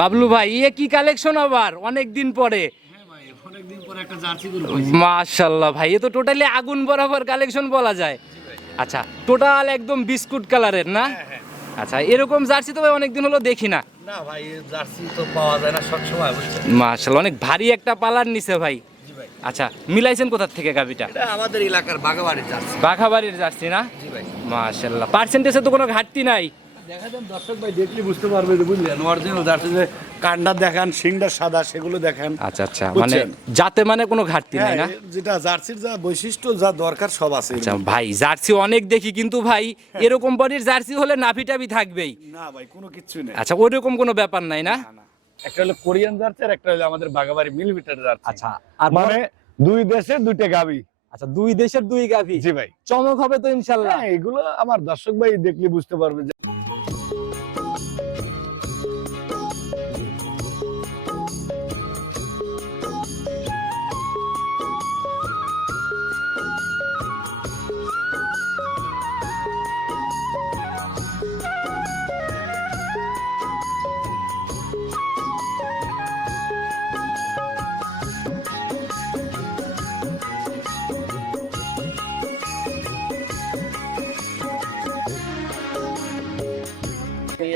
বাবলু ভাই ইয়ে কি কালেকশন আবার? অনেক দিন পরে অনেকদিন পরে একটা মাশাল্লাহ ভাই এ তো টোটালি আগুন বরাবর কালেকশন বলা যায়। আচ্ছা টোটাল একদম বিস্কুট কালারের না? আচ্ছা এরকম জার্সি তো ভাই অনেকদিন হলো দেখি না। মাশাল্লাহ অনেক ভারী একটা পালার নিছে ভাই। আচ্ছা মিলাইছেন কোথার থেকে গাবিটা? আমাদের এলাকার বাগাবাড়ির জার্সি। বাঘাবাড়ির জার্সি না? মাশাল্লাহ পার্সেন্টেজে তো কোনো ঘাটতি নাই। দেখা দর্শক ভাই দেখলে বুঝতে পারবে যে বুঝলেন অরিজিনাল জার্সি যে কান্ডা দেখান সিংটা সাদা সেগুলো দেখান। আচ্ছা আচ্ছা মানে যাতে মানে কোনো ঘাটতি নাই না? হ্যাঁ, যেটা জার্সির যা বৈশিষ্ট্য যা দরকার সব আছে আচ্ছা ভাই জার্সি অনেক দেখি কিন্তু ভাই এরকম বডির জার্সি হলে নাভি টাভি থাকবেই। না ভাই কোনো কিচ্ছু নেই। আচ্ছা ওইরকম কোনো ব্যাপার নাই না। একটা হলো কোরিয়ান জার্সি আর একটা হলো আমাদের বাগাবাড়ি মিলিমিটার জার্সি। আচ্ছা আর মানে দুই দেশে দুইটা গাবি। আচ্ছা দুই দেশের দুই গাভি। জি ভাই। চমক হবে তো ইনশাল্লাহ। হ্যাঁ এগুলো আমার দর্শক ভাই দেখলে বুঝতে পারবে যে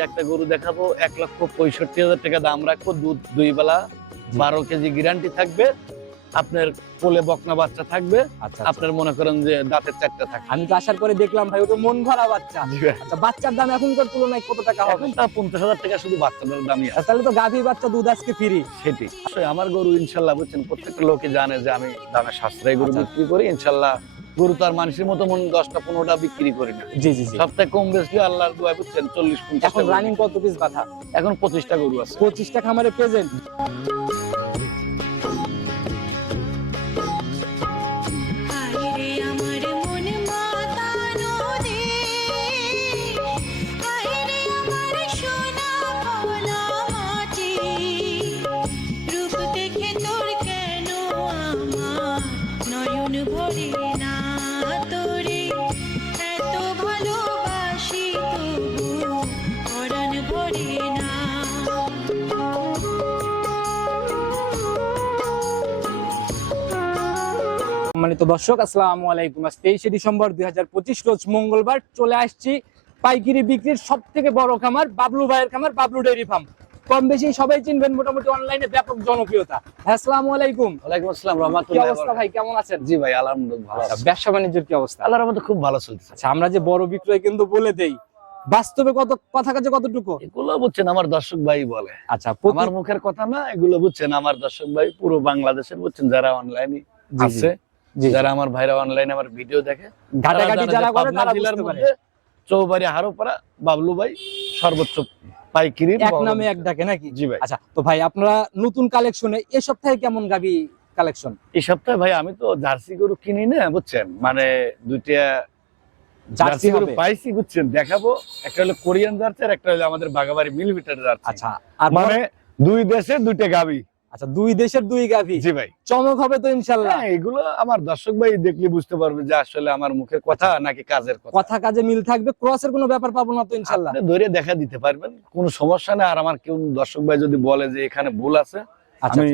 একটা গরু দেখাবো এক লক্ষ পঁয়ষট্টি হাজার টাকা দাম রাখব দুধ দুই বেলা বারো কেজি গ্যারান্টি থাকবে আপনার কোলে বকনা বাচ্চা থাকবে আচ্ছা আপনার মনে করেন যে দাঁতের চারটা থাকবে। আমি তো আসার পরে দেখলাম ভাই ওটা মন ভরা বাচ্চা। আচ্ছা বাচ্চার দাম এখনকার তুলনায় কত টাকা হবে? তা পঞ্চাশ হাজার টাকা শুধু বাচ্চাদের দামই আছে। তাহলে তো গাভী বাচ্চা দুধ আজকে ফ্রি সেটি আমার গরু ইনশাল্লাহ বুঝছেন প্রত্যেকটা লোকে জানে যে আমি দামে সাশ্রয় গরু আচ্ছা। বিক্রি করি ইনশাল্লাহ গরু তার মানুষের মতো মন দশটা পনেরোটা বিক্রি করি না। জি জি জি। সপ্তাহে কম বেশি আল্লাহর দোয়া বুঝছেন চল্লিশ পঞ্চাশ এখন রানিং কত পিস বাঁধা? এখন পঁচিশটা গরু আছে। পঁচিশটা খামারে প্রেজেন্ট সম্মানিত দর্শক আসসালামু আলাইকুম। আজ তেইশে ডিসেম্বর দুই হাজার পঁচিশ রোজ মঙ্গলবার চলে আসছি পাইকারি বিক্রির সব থেকে বড় খামার বাবলু ভাইয়ের খামার বাবলু ডেয়ারি ফার্ম। কম বেশি সবাই চিনবেন মোটামুটি অনলাইনে ব্যাপক জনপ্রিয়তা। হ্যাঁ, আসসালামু আলাইকুম। ওয়ালাইকুম আসসালাম রহমাতুল্লাহ অবস্থা ভাই? কেমন আছেন? জি ভাই আলহামদুলিল্লাহ ভালো আছি। ব্যবসা বাণিজ্যের কি অবস্থা? আল্লাহর রহমতে খুব ভালো চলতেছে। আচ্ছা আমরা যে বড় বিক্রয় কিন্তু বলে দেই বাস্তবে কত কথা কাজে কতটুকু? এগুলো বুঝছেন আমার দর্শক ভাই বলে। আচ্ছা আমার মুখের কথা না এগুলো বুঝছেন আমার দর্শক ভাই পুরো বাংলাদেশের বুঝছেন যারা অনলাইনে আছে। যারা আমার ভাইরা অনলাইনে আমার ভিডিও দেখে ঘাটাঘাটি যারা করে তারা বুঝতে পারে। চৌবাড়ি হারোপাড়া বাবলু ভাই সর্বোচ্চ পাইকিরি এক নামে এক ডাকে নাকি? জি ভাই। আচ্ছা তো ভাই আপনারা নতুন কালেকশনে এ সপ্তাহে কেমন গাবি কালেকশন এই সপ্তাহে ভাই আমি তো জার্সি গরু কিনি না বুঝছেন? মানে দুইটা জার্সি জার্সি গরু পাইছি বুঝছেন? দেখাবো। একটা হলো কোরিয়ান জার্সি আর একটা হলো আমাদের বাগাবাড়ি মিলিমিটার জার্সি। আচ্ছা আর মানে দুই দেশে দুইটা গাবি। আচ্ছা দুই দেশের দুই গাভি। জি ভাই। চমক হবে তো ইনশাল্লাহ। হ্যাঁ এগুলো আমার দর্শক ভাই দেখলে বুঝতে পারবে যে আসলে আমার মুখের কথা নাকি কাজের কথা। কথা কাজে মিল থাকবে ক্রসের কোনো ব্যাপার পাবো না তো ইনশাল্লাহ। ধরে দেখা দিতে পারবেন কোনো সমস্যা নেই। আর আমার কেউ দর্শক ভাই যদি বলে যে এখানে ভুল আছে আচ্ছা আমি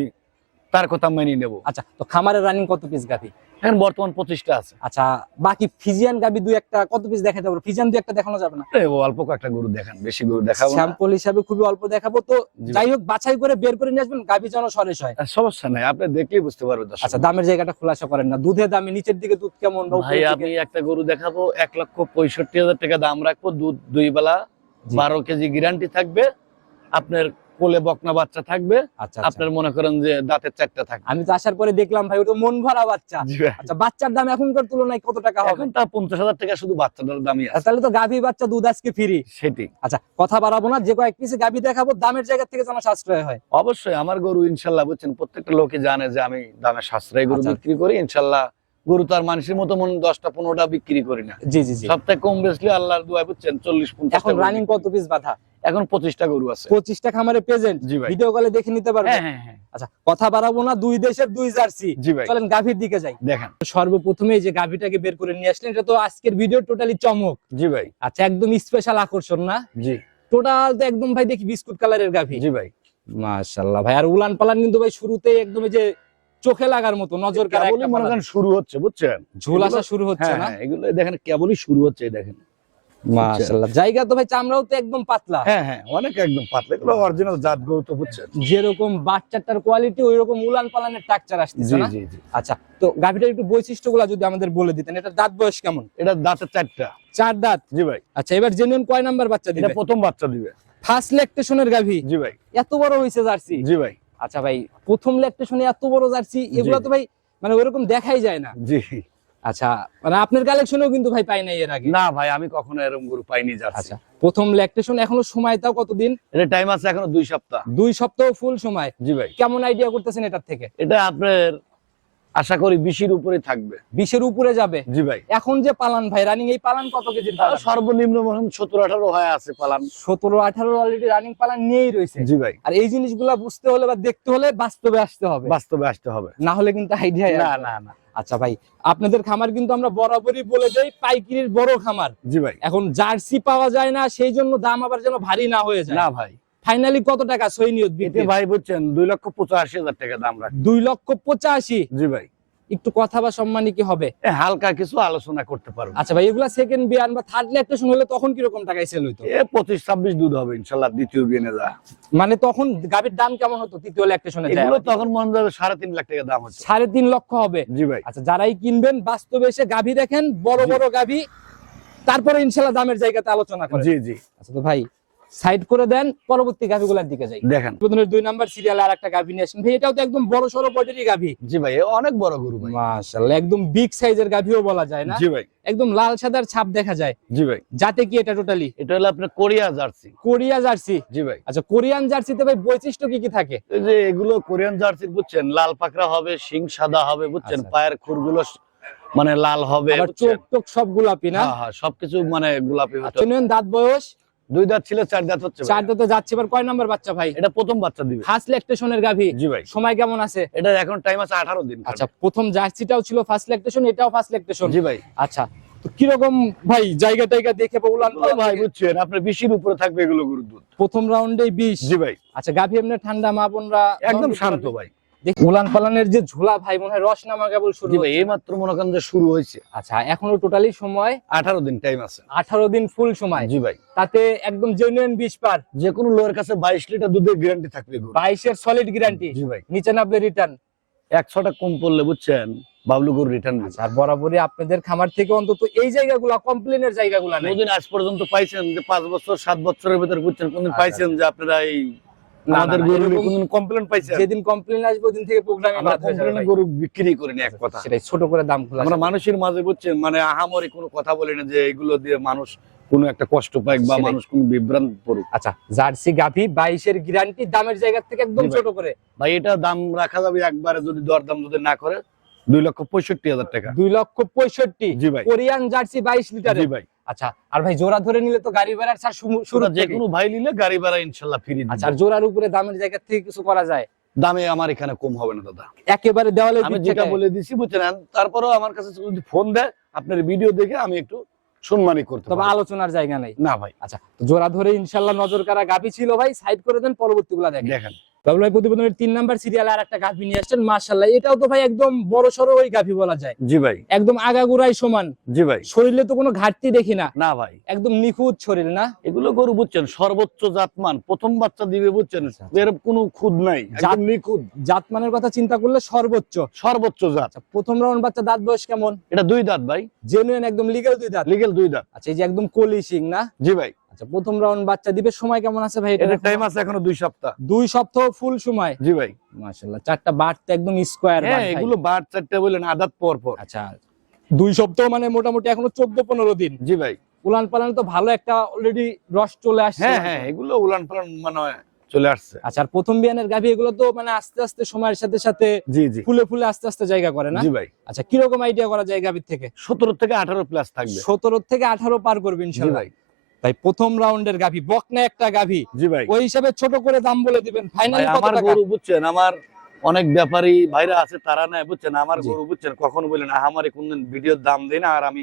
তার কথা মেনে নেব। আচ্ছা তো খামারের রানিং কত পিস গাভি? এখন বর্তমান পঁচিশটা আছে। আচ্ছা বাকি ফিজিয়ান দুই একটা কত পিস দেখাতে পারব? ফিজিয়ান দুই একটা দেখানো যাবে না? অল্প কয়েকটা গরু দেখান বেশি গরু দেখাবো স্যাম্পল হিসাবে খুবই অল্প দেখাবো। তো যাই হোক বাছাই করে বের করে নিয়ে আসবেন গাভি যেন সরেস হয়। সমস্যা নাই আপনি দেখলেই বুঝতে পারবেন আচ্ছা দামের জায়গাটা খোলাসা করেন না। দুধের দামে নিচের দিকে দুধ কেমন? ভাই আমি একটা গরু দেখাবো এক লক্ষ পঁয়ষট্টি হাজার টাকা দাম রাখব দুধ দুই বেলা বারো কেজি গ্যারান্টি থাকবে। আপনার কোলে বকনা বাচ্চা থাকবে। আচ্ছা আচ্ছা। আপনার মনে করেন যে দাঁতের চারটা থাকবে। আমি তো আসার পরে দেখলাম ভাই ওটা মন ভরা বাচ্চা। আচ্ছা বাচ্চার দাম এখনকার তুলনায় কত টাকা হবে? এখন তা পঞ্চাশ হাজার টাকা শুধু বাচ্চাদের দামই আছে। তাহলে তো গাভী বাচ্চা দুধ আজকে ফ্রি সেটি আচ্ছা কথা বাড়াবো না যে কয়েক পিসে গাভী দেখাবো দামের জায়গা থেকে যেন সাশ্রয় হয়। অবশ্যই আমার গরু ইনশাল্লাহ বুঝছেন প্রত্যেকটা লোকে জানে যে আমি দামে সাশ্রয় গরু আচ্ছা। বিক্রি করি ইনশাল্লাহ গরু তার মানুষের মতো মনে দশটা পনেরোটা বিক্রি করি না। জি জি সপ্তাহে কম বেশি আল্লাহর দোয়া বুঝছেন চল্লিশ পঞ্চাশ এখন রানিং কত পিস বাধা? এখন পঁচিশটা গরু আছে। পঁচিশটা খামারে প্রেজেন্ট ভিডিও কলে দেখে নিতে পারবে হ্যাঁ হ্যাঁ হ্যাঁ। আচ্ছা কথা বাড়াবো না দুই দেশের দুই জার্সি চলেন গাভীর দিকে যাই। দেখেন। সর্বপ্রথমে যে গাভীটাকে বের করে নিয়ে আসলেন এটা তো আজকের ভিডিও টোটালি চমক। জি ভাই। আচ্ছা একদম স্পেশাল আকর্ষণ না? জি। টোটাল তো একদম ভাই দেখি বিস্কুট কালারের গাভী। জি ভাই। মাশাল্লাহ ভাই আর উলান পালান কিন্তু ভাই শুরুতেই একদম যে চোখে লাগার মতো নজর কাড়া কেবলই মনে করেন শুরু হচ্ছে বুঝছেন? ঝোল আসা শুরু হচ্ছে হ্যাঁ না? হ্যাঁ, এগুলো দেখেন কেবলই শুরু হচ্ছে দেখেন। মাশাল্লাহ জায়গা তো ভাই চামড়াও তো একদম পাতলা। হ্যাঁ হ্যাঁ অনেক একদম পাতলা। এগুলো অরিজিনাল জাত গরু তো বুঝছেন। যেরকম বাচ্চাটার কোয়ালিটি ওই রকম উলান পালানের না? জি জি। আচ্ছা তো গাভিটার একটু বৈশিষ্ট্যগুলো যদি আমাদের বলে দিতেন এটা দাঁত বয়স কেমন? এটা দাঁতের চারটা। চার দাঁত? জি ভাই। আচ্ছা এবার জেনুইন কয় নাম্বার বাচ্চা এটা দিবে? প্রথম বাচ্চা দিবে। ফার্স্ট ল্যাকটেশনের গাভি? জি ভাই। এত বড় হয়েছে জার্সি? জি ভাই। আচ্ছা ভাই প্রথম ল্যাকটেশনে এত বড় জার্সি এগুলো তো ভাই মানে ওরকম দেখাই যায় না। জি। আচ্ছা মানে আপনার কালেকশনও কিন্তু ভাই পাই নাই এর আগে। না ভাই আমি কখনো এরকম গরু পাইনি যাচ্ছি আচ্ছা প্রথম ল্যাকটেশন এখনও সময় তাও কতদিন? এটা টাইম আছে এখনও দুই সপ্তাহ। দুই সপ্তাহ ফুল সময়। জি ভাই। কেমন আইডিয়া করতেছেন এটার থেকে? এটা আপনার আশা করি বিশির উপরে থাকবে। বিশের উপরে যাবে? জি ভাই। এখন যে পালান ভাই রানিং এই পালান কত কেজির সর্বনিম্ন মনে সতেরো আঠারো হয়ে আছে পালান। সতেরো আঠারো অলরেডি রানিং পালান নিয়েই রয়েছে। জি ভাই। আর এই জিনিসগুলা বুঝতে হলে বা দেখতে হলে বাস্তবে আসতে হবে। বাস্তবে আসতে হবে। না হলে কিন্তু আইডিয়া না না না। আচ্ছা ভাই আপনাদের খামার কিন্তু আমরা বরাবরই বলে যাই পাইকিরির বড় খামার। জি ভাই। এখন জার্সি পাওয়া যায় না সেই জন্য দাম আবার যেন ভারী না হয়ে যায়। না ভাই। ফাইনালি কত টাকা সই নিয়ত বিক্রি ভাই বুঝছেন দুই লক্ষ পঁচাশি হাজার টাকা দাম রাখে দুই লক্ষ পঁচাশি? জি ভাই। একটু কথা বা সম্মানী কি হবে? হালকা কিছু আলোচনা করতে পারব। আচ্ছা ভাই এগুলা সেকেন্ড বিয়ান বা থার্ড ল্যাকটেশন হলে তখন কীরকম টাকায় সেল হইতো? এ পঁচিশ ছাব্বিশ দুধ হবে ইনশাল্লাহ দ্বিতীয় বিয়ে যা। মানে তখন গাভীর দাম কেমন হতো? তৃতীয় ল্যাকটেশনে যায় এগুলো তখন মনে যাবে সাড়ে তিন লাখ টাকা দাম হচ্ছে। সাড়ে তিন লক্ষ হবে। জি ভাই। আচ্ছা যারাই কিনবেন বাস্তবে এসে গাভী দেখেন বড় বড় গাভী তারপরে ইনশাল্লাহ দামের জায়গাতে আলোচনা করেন। জি জি। আচ্ছা তো ভাই সাইড করে দেন পরবর্তী গাভীগুলোর দিকে যাই। দেখেন। দুই নাম্বার সিরিয়ালে আর একটা গাভী নিয়ে আসেন। ভাই এটাও তো একদম বড় সড়ো বডিরই গাভী। জি ভাই অনেক বড় গরু ভাই। মাশাআল্লাহ একদম বিগ সাইজের গাভীও বলা যায় না। জি ভাই। একদম লাল সাদার ছাপ দেখা যায়। জি ভাই। যাতে কি এটা টোটালি এটা হলো আপনার কোরিয়া জার্সি। Korea jersey? জি ভাই। আচ্ছা কোরিয়ান জার্সিতে ভাই বৈশিষ্ট্য কি কি থাকে? এই যে এগুলো কোরিয়ান জার্সি বুঝছেন? লাল পাকড়া হবে শিং সাদা হবে বুঝছেন? আচ্ছা। পায়ের খুরগুলো মানে লাল হবে চোখ টোক সব গোলাপি না? হ্যাঁ হ্যাঁ সবকিছু মানে গোলাপি হতো আচ্ছা দাঁত বয়স? দুই দাঁত ছিল চার দাঁত হচ্ছে চার দাঁতে যাচ্ছে এবার কয় নাম্বার বাচ্চা ভাই? এটা প্রথম বাচ্চা দিবে। ফার্স্ট ল্যাকটেশনের গাভী। জি ভাই। সময় কেমন আছে? এটা এখন টাইম আছে আঠারো দিন। আচ্ছা প্রথম জার্সিটাও ছিল ফার্স্ট ল্যাকটেশন এটাও ফার্স্ট ল্যাকটেশন জি ভাই। আচ্ছা তো কীরকম ভাই জায়গা টাইগা দেখে বা উলান ভাই বুঝছেন আপনার বিশির উপরে থাকবে এগুলো গরুর দুধ। প্রথম রাউন্ডে বিশ। জি ভাই। আচ্ছা গাভী এমনি ঠান্ডা মা বোনরা একদম শান্ত ভাই। উলান পালানের যে ঝোলা ভাই মনে হয় রস নামা কেবল শুরু জি ভাই হচ্ছে। এই মাত্র মনে করেন যে শুরু হয়েছে। আচ্ছা এখনও টোটালি সময় আঠারো দিন টাইম আছে। আঠারো দিন ফুল সময়। জি ভাই। তাতে একদম জেনুইন বিশ পার। যে কোনো লোয়ের কাছে বাইশ লিটার দুধের গ্যারান্টি থাকবে বাইশের সলিড গ্যারান্টি জি ভাই। নিচে নামলে রিটার্ন একশোটা কম পড়লে বুঝছেন বাবলু গরু রিটার্ন আর বরাবরই আপনাদের খামার থেকে অন্তত এই জায়গাগুলো কমপ্লেনের জায়গাগুলো নেই। কোনদিন আজ পর্যন্ত পাইছেন যে পাঁচ বছর সাত বছরের ভিতরে বুঝছেন কোনদিন আচ্ছা, পাইছেন যে আপনারা এই আমাদের গরু কোনদিন কমপ্লেন পাইছেন? যেদিন কমপ্লেন আসবে ওদিন থেকে প্রোগ্রামে আমরা কমপ্লেনে গরু বিক্রি এক কথা। সেটাই ছোট করে দাম খোলা আমরা মানুষের মাঝে বুঝছেন মানে আহামরি কোনো কথা বলি না যে এগুলো দিয়ে মানুষ কোনো একটা কষ্ট পায় বা মানুষ কোনো বিভ্রান্ত পড়ুক। আচ্ছা জার্সি গাভি বাইশের গ্যারান্টি দামের জায়গা থেকে একদম ছোট করে। ভাই এটা দাম রাখা যাবে একবারে যদি দরদাম যদি না করে দুই লক্ষ পঁয়ষট্টি হাজার টাকা। দুই লক্ষ পঁয়ষট্টি। জি ভাই। কোরিয়ান জার্সি বাইশ লিটারে জি ভাই। আচ্ছা আর ভাই জোড়া ধরে নিলে তো গাড়ি ভাড়ার ছাড় শুরু- যে কোনো ভাই নিলে গাড়ি ভাড়া ইনশাল্লাহ ফ্রি আচ্ছা আর জোড়ার উপরে দামের জায়গা থেকে কিছু করা যায়? দামে আমার এখানে কম হবে না দাদা। একেবারে দেওয়ালে আমি যেটা বলে দিছি বুঝছেন? তারপরেও আমার কাছে যদি ফোন দেয় আপনার ভিডিও দেখে আমি একটু সম্মানই করতে তবে আলোচনার জায়গা নেই। না ভাই। আচ্ছা জোড়া ধরে ইনশাল্লাহ নজর কারা গাভি ছিল ভাই সাইড করে দেন পরবর্তী গুলা দেখেন। দেখেন। বাবুল ভাই প্রতিবেদনের তিন নাম্বার সিরিয়ালে আর একটা গাভি নিয়ে আসছেন মার্শাল্লাহ এটাও তো ভাই একদম বড় সড়ো ওই গাভি বলা যায়। জি ভাই। একদম আগাগুড়াই সমান। জি ভাই। শরীরে তো কোনো ঘাটতি দেখি না। না ভাই। একদম নিখুঁত শরীর না? এগুলো গরু বুঝছেন সর্বোচ্চ জাতমান প্রথম বাচ্চা দিবে বুঝছেন আচ্ছা, এর কোনো খুদ নাই একদম নিখুঁত। জাতমানের কথা চিন্তা করলে সর্বোচ্চ। সর্বোচ্চ জাত। আচ্ছা প্রথম রাউন্ড বাচ্চা দাঁত বয়স কেমন? এটা দুই দাঁত ভাই। জেনুইন একদম লিগেল দুই দাঁত? লিগেল দুই দাঁত। আচ্ছা এই যে একদম কলি সিং না? জি ভাই। আচ্ছা প্রথম রাউন্ড বাচ্চা দিবে সময় কেমন আছে ভাই এটা? টাইম আছে এখনও দুই সপ্তাহ। দুই সপ্তাহ ফুল সময়? জি ভাই। মাশাআল্লাহ চারটা বাট তো একদম স্কোয়ার হ্যাঁ এগুলো বার চারটে বললেন আদাত পর পর। আচ্ছা দুই সপ্তাহ মানে মোটামুটি এখনও চোদ্দ পনেরো দিন। জি ভাই। উলান পালান তো ভালো একটা অলরেডি রস চলে আসছে। হ্যাঁ হ্যাঁ এগুলো উলান পালান মানে চলে আসছে। আচ্ছা আর প্রথম বিয়ানের গাভি এগুলো তো মানে আস্তে আস্তে সময়ের সাথে সাথে জি জি। ফুলে ফুলে আস্তে আস্তে জায়গা করে না? জি ভাই। আচ্ছা কীরকম আইডিয়া করা যায় গাভীর থেকে? সতেরো থেকে আঠারো প্লাস থাকবে। সতেরো থেকে আঠারো পার করবে জি ভাই। ভাই প্রথম রাউন্ডের গাভি বকনা একটা গাভি। জি ভাই। ওই হিসাবে ছোট করে দাম বলে দিবেন। ফাইনাল কত আমার গরু বুঝছেন আমার অনেক ব্যাপারী ভাইরা আছে তারা নেয় বুঝছেন? আমার। গরু বুঝছেন কখনো বলেন আমারে কোনদিন ভিডিওর দাম দেয় না আর আমি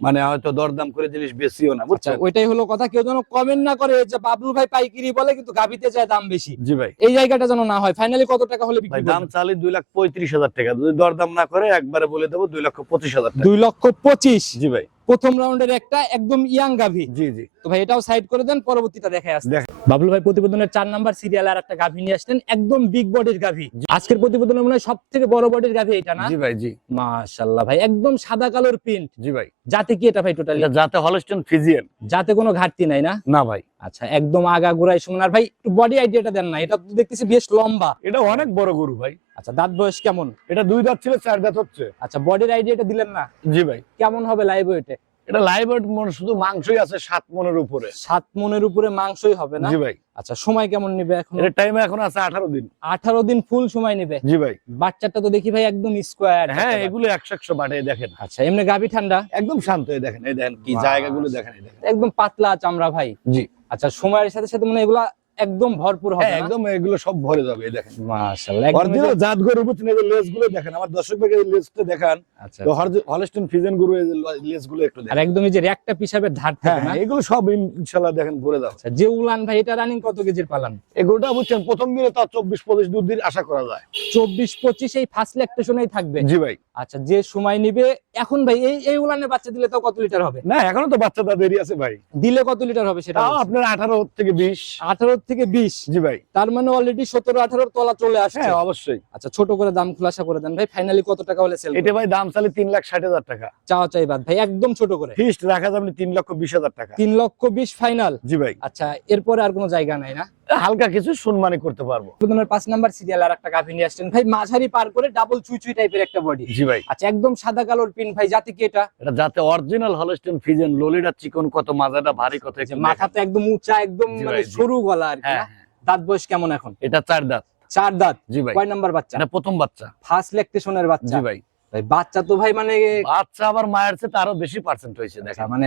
মানে হয়তো দরদাম করে জিনিস বেশিও না আচ্ছা বুঝছেন ওইটাই হলো কথা কেউ যেন কমেন্ট না করে যে বাবলু ভাই পাইকারি বলে কিন্তু গাবিতে যায় দাম বেশি। জি ভাই। এই জায়গাটা যেন না হয় ফাইনালি কত টাকা হলে বিক্রি দাম? চালি দুই লাখ পঁয়ত্রিশ হাজার টাকা যদি দরদাম না করে একবারে বলে দেবো দুই লক্ষ পঁচিশ হাজার টাকা। দুই লক্ষ পঁচিশ। জি ভাই। প্রথম রাউন্ডের একটা একদম ইয়াং গাভি। জি জি। তো ভাই এটাও সাইড করে দেন পরবর্তীটা দেখে আসছে দেখ- বাবলু ভাই প্রতিবেদনের চার নাম্বার সিরিয়াল আর একটা গাভি নিয়ে আসলেন একদম বিগ বডির গাভি। আজকের প্রতিবেদনের মনে হয় সব থেকে বড় বডির গাভি এটা না? জি ভাই জি। মাশাল্লাহ ভাই একদম সাদা কালোর প্রিন্ট জি ভাই। যাতে কি এটা ভাই টোটালি যাতে হলস্টন ফিজিয়ান যাতে কোনো ঘাটতি নাই না? না ভাই। আচ্ছা একদম আগা গুড়াই শুনুন আর ভাই একটু বডি আইডিয়াটা দেন না এটা তো দেখতেছি বেশ লম্বা। এটা অনেক বড় গরু ভাই। আচ্ছা দাঁত বয়স কেমন? এটা দুই দাঁত ছিল চার দাঁত হচ্ছে। আচ্ছা বডির আইডিয়াটা দিলেন না? জি ভাই। কেমন হবে লাইভ ওয়েটে এটা লাইভ ওয়েট মনে শুধু মাংসই আছে সাত মনের উপরে। সাত মনের উপরে মাংসই হবে না? জি ভাই। আচ্ছা সময় কেমন নেবে এখন? এটা টাইমে এখন আছে আঠারো দিন। আঠারো দিন ফুল সময় নেবে? জি ভাই। বাচ্চাটা তো দেখি ভাই একদম স্কোয়ার হ্যাঁ এগুলো একশো একশো বাটে দেখেন। আচ্ছা এমনি গাভি ঠান্ডা? একদম শান্ত হয়ে দেখেন এই দেখেন কি। জায়গাগুলো দেখেন এই দেখেন। একদম পাতলা চামড়া ভাই। জি। আচ্ছা সময়ের সাথে সাথে মানে এগুলা একদম ভরপুর হবে হ্যাঁ একদম এগুলো সব ভরে যাবে দেখেন। মাশাআল্লাহ অরিজিনাল যে- জাত গরু বুঝছেন এই যে লেজগুলো দেখেন আমার দর্শক ভাই এই লেজটা দেখান। আচ্ছা তো হলস্টন ফিজেন গরু এই লেজগুলো একটু আর একদম এই যে একটা পিসাবে ধার থাকে না? হ্যাঁ, এগুলো সব ইনশাল্লাহ দেখেন ভরে যাবে। আচ্ছা যে উলান ভাই এটা রানিং কত কেজির পালান? এই গরুটা বুঝছেন প্রথম দিনে তার চব্বিশ পঁচিশ দুধ দিন আশা করা যায়। চব্বিশ পঁচিশ এই ফার্স্ট ল্যাকটেশনেই থাকবে? জি ভাই। আচ্ছা যে সময় নিবে এখন ভাই এই এই উলানের বাচ্চা দিলে তাও কত লিটার হবে? না এখনও তো বাচ্চাটা দেরি আছে ভাই। দিলে কত লিটার হবে সেটা আপনার আঠারো থেকে বিশ। আঠারো থেকে বিশ? জি ভাই। তার মানে অলরেডি সতেরো আঠারোর তলা চলে আসছে। হ্যাঁ অবশ্যই। আচ্ছা ছোট করে দাম খুলাসা করে দেন। ভাই ফাইনালি কত টাকা হলে সেল এটা ভাই দাম চালে তিন লাখ ষাট হাজার টাকা। চাওয়া চাই বাদ ভাই একদম ছোট করে। ফিস্ট রাখা যাবে তিন লক্ষ বিশ হাজার টাকা। তিন লক্ষ বিশ ফাইনাল জি ভাই। আচ্ছা এরপরে আর কোনো জায়গা নাই না? হালকা কিছু সম্মানই করতে পারব। পাঁচ নাম্বার সিরিয়াল আর একটা গাভি নিয়ে আসছেন। ভাই মাঝারি পার করে ডাবল চুই চুই টাইপের একটা বডি জি ভাই। আচ্ছা একদম সাদা কালোর পিন ভাই জাতি কি এটা? এটা যাতে অরিজিনাল হলস্টেন ফিজেন ললিটা চিকন কত মাজাটা ভারী কত যে মাথা তো একদম উঁচা একদম মানে সরু গলা আর কি হ্যাঁ দাঁত বয়স কেমন এখন? এটা চার দাঁত। চার দাঁত? জি ভাই। কয় নাম্বার বাচ্চা? এটা প্রথম বাচ্চা। ফার্স্ট ল্যাকটেশনের বাচ্চা? জি ভাই। ভাই বাচ্চা তো ভাই মানে বাচ্চা আবার মায়ের চেয়ে আরও বেশি পার্সেন্ট হয়েছে দেখা মানে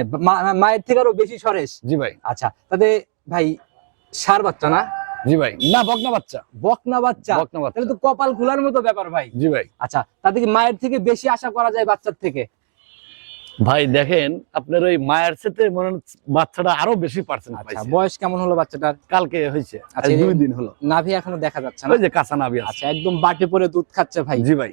মায়ের থেকে আরও বেশি সরেস? জি ভাই। আচ্ছা তাতে ভাই সার বাচ্চা না? জি ভাই। না বকনা বাচ্চা। বকনা বাচ্চা। বকনা বাচ্চা। তাহলে তো কপাল খোলার মতো ব্যাপার ভাই। জি ভাই। আচ্ছা তাতে কি মায়ের থেকে বেশি আশা করা যায় বাচ্চার থেকে? ভাই দেখেন আপনার ওই মায়ের সাথে মনে বাচ্চাটা আরও বেশি পার্সেন্ট আচ্ছা পাইছে। বয়স কেমন হলো বাচ্চাটার? কালকে হয়েছে। আচ্ছা, দুই দিন হলো। নাভি এখনও দেখা যাচ্ছে না? ওই যে কাঁচা নাবি আছে। আচ্ছা একদম বাটে পরে দুধ খাচ্ছে ভাই। জি ভাই।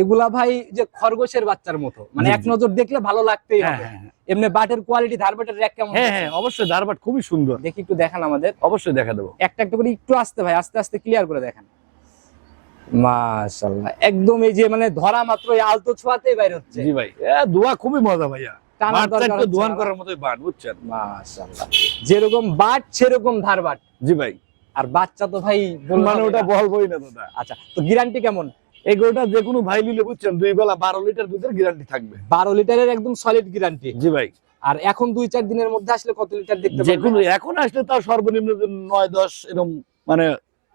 এগুলা ভাই যে খরগোশের বাচ্চার মতো। মানে এক নজর দেখলে ভালো লাগতেই হ্যাঁ হবে। হ্যাঁ হ্যাঁ। এমনি বাটের কোয়ালিটি ধারবাটের র্যাক কেমন হ্যাঁ হ্যাঁ অবশ্যই ধারবাট খুবই সুন্দর। দেখি একটু দেখান আমাদের। অবশ্যই দেখা দেবো। একটা একটা করে একটু আসতে ভাই আস্তে আস্তে ক্লিয়ার করে দেখেন। মাশাআল্লাহ একদম এই যে মানে ধরা মাত্র আলতো ছোঁয়াতেই বাইরে হচ্ছে। জি ভাই এ দোয়া খুবই মজা ভাইয়া। করার মতোই বাট বুঝছেন? মাশাআল্লাহ যেরকম বাট সেরকম ধারবাট জি ভাই। আর বাচ্চা তো ভাই মানে ওটা। বলবোই না দাদা। আচ্ছা তো গ্যারান্টি কেমন? এই গরুটা যে কোনো ভাই নিলে বুঝছেন দুই বেলা বারো লিটার দুধের গ্যারান্টি থাকবে। বারো লিটারের একদম সলিড গ্যারান্টি জি ভাই। আর এখন দুই চার দিনের মধ্যে আসলে কত লিটার দেখতে যে কোনো এখন আসলে তাও সর্বনিম্ন নয় দশ এরকম মানে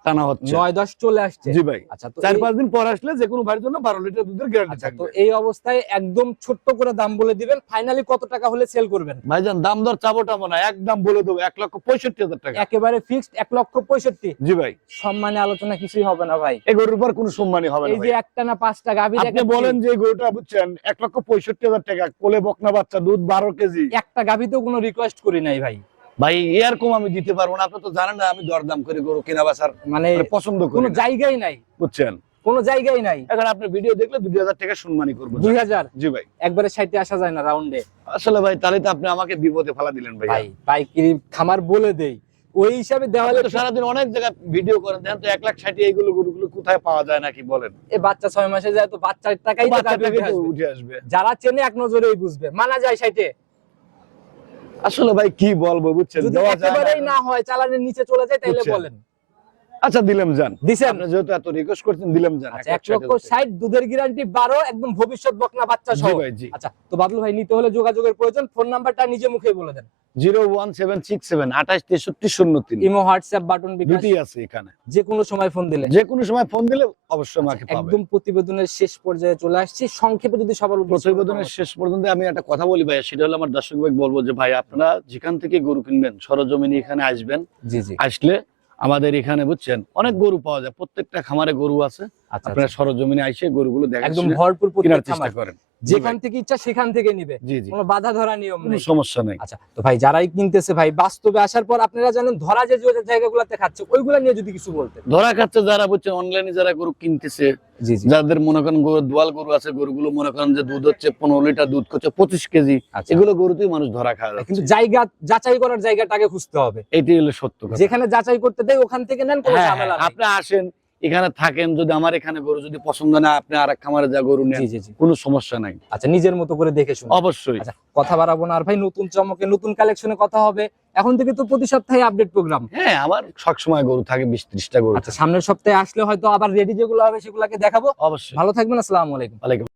টানা হচ্ছে। নয় দশ চলে আসছে। জি ভাই। আচ্ছা চার পাঁচ দিন পর আসলে যে কোনো ভাইয়ের জন্য বারো লিটার দুধের গ্যারান্টি আচ্ছা, তো এই অবস্থায় একদম ছোট্ট করে দাম বলে দিবেন। ফাইনালি কত টাকা হলে সেল করবেন? ভাইজান দাম দর চাবো টাবো না একদম বলে দেবো এক লক্ষ পঁয়ষট্টি হাজার টাকা। একেবারে ফিক্সড এক লক্ষ পঁয়ষট্টি। জি ভাই। সম্মানে আলোচনা কিছুই হবে না ভাই। এই গরুর উপর কোনো সম্মানই হবে না এই যে একটা না পাঁচটা গাভীর আপনি বলেন যে গরুটা বুঝছেন এক লক্ষ পঁয়ষট্টি হাজার টাকা কোলে বকনা বাচ্চা দুধ বারো কেজি। একটা গাভীতেও কোনো রিকোয়েস্ট করি নাই ভাই। ভাই এরকম আমি দিতে পারব না। আপনি তো জানেন না আমি দরদাম করে গরু কেনা বেচার মানে মানে পছন্দ করি কোনো না, জায়গাই নাই। বুঝছেন? কোনো জায়গাই নাই। এখন আপনি ভিডিও দেখলে দুই হাজার টাকা সম্মানই করব। দুই হাজার? জি ভাই। একবারে সাইতে আসা যায় না রাউন্ডে আসলে ভাই তাহলে তো আপনি আমাকে বিপদে ফেলা দিলেন ভাই ভাই পাইকারি খামার বলে দেই। ওই হিসাবে দেওয়ালে তো সারাদিন অনেক জায়গায় ভিডিও করেন দেখেন তো এক লাখ ষাট এইগুলো গরুগুলো কোথায় পাওয়া যায় নাকি বলেন। এ বাচ্চা ছয় মাসে যায় তো বাচ্চার টাকাই তো থেকে উঠে আসবে। যারা চেনে এক নজরেই বুঝবে। মানা যায় সাইটে আসলে ভাই কি বলব বুঝছেন? যদি একেবারেই না না হয় চালানের নিচে চলে যায় তাইলে বলেন। আচ্ছা দিলাম যান। দিছেন? আপনি যেহেতু এত রিকোয়েস্ট করছেন দিলাম যান। আচ্ছা এক লক্ষ ষাট দুধের গ্যারান্টি বারো একদম ভবিষ্যৎ বকনা বাচ্চা সহ। আচ্ছা তো বাবলু ভাই নিতে হলে যোগাযোগের প্রয়োজন। ফোন নাম্বারটা নিজে মুখে বলে দেন। Zero one seven six seven আঠাশ তেষট্টি শূন্য তিন। Imo WhatsApp button bKash. দুটি আছে এখানে। যে কোনো সময় ফোন দিলে। যে কোনো সময় ফোন দিলে অবশ্যই আমাকে পাবে। একদম প্রতিবেদনের শেষ পর্যায়ে চলে আসছি। সংক্ষেপে যদি সবার উদ্দেশ্যে প্রতিবেদনের শেষ পর্যন্ত আমি একটা কথা বলি ভাই সেটা হলো আমার দর্শক ভাই বলব যে ভাই আপনারা যেখান থেকে গরু কিনবেন সরজমিনে এখানে আসবেন জি জি। আসলে আমাদের এখানে বুঝছেন? অনেক গরু পাওয়া যায়। প্রত্যেকটা খামারে গরু আছে। আপনারা আচ্ছা। সরজমিনে আইসে গরুগুলো দেখা একদম ভরপুর কেনার চেষ্টা করেন। যেখান থেকে ইচ্ছা সেখান থেকে নিবে। কোনো বাধা ধরা নিয়ম নেই। সমস্যা নেই। আচ্ছা তো ভাই যারাই কিনতেছে ভাই বাস্তবে আসার পর আপনারা জানেন ধরা যে জায়গাগুলোতে খাচ্ছে ওইগুলা নিয়ে যদি কিছু বলতেন। ধরা খাচ্ছে যারা অনলাইনে যারা গরু কিনতেছে যাদের মনে করেন দোয়াল গরু আছে গরুগুলো মনে করেন যে দুধ হচ্ছে পনেরো লিটার দুধ করছে পঁচিশ কেজি আচ্ছা। এগুলো গরুতেই মানুষ ধরা খাওয়া কিন্তু জায়গা যাচাই করার জায়গাটাকে খুঁজতে হবে। এটাই হলো সত্য যেখানে যাচাই করতে দেয় ওখান থেকে নেন হ্যাঁ, হ্যাঁ। আপনি আসেন এখানে থাকেন যদি আমার এখানে গরু যদি পছন্দ না আপনি আর খামারে যা গরু নেন কোনো সমস্যা নাই। আচ্ছা নিজের মতো করে দেখে শুনে অবশ্যই। আচ্ছা কথা বাড়াবো না। আর ভাই নতুন চমকে নতুন কালেকশনে কথা হবে। এখন থেকে তো প্রতি সপ্তাহে আপডেট প্রোগ্রাম হ্যাঁ আমার সবসময় গরু থাকে বিশ ত্রিশটা গরু আচ্ছা সামনের সপ্তাহে আসলে হয়তো আবার রেডি যেগুলো হবে সেগুলোকে দেখাবো। অবশ্যই। ভালো থাকবেন আসসালামু আলাইকুম। ওয়ালাইকুম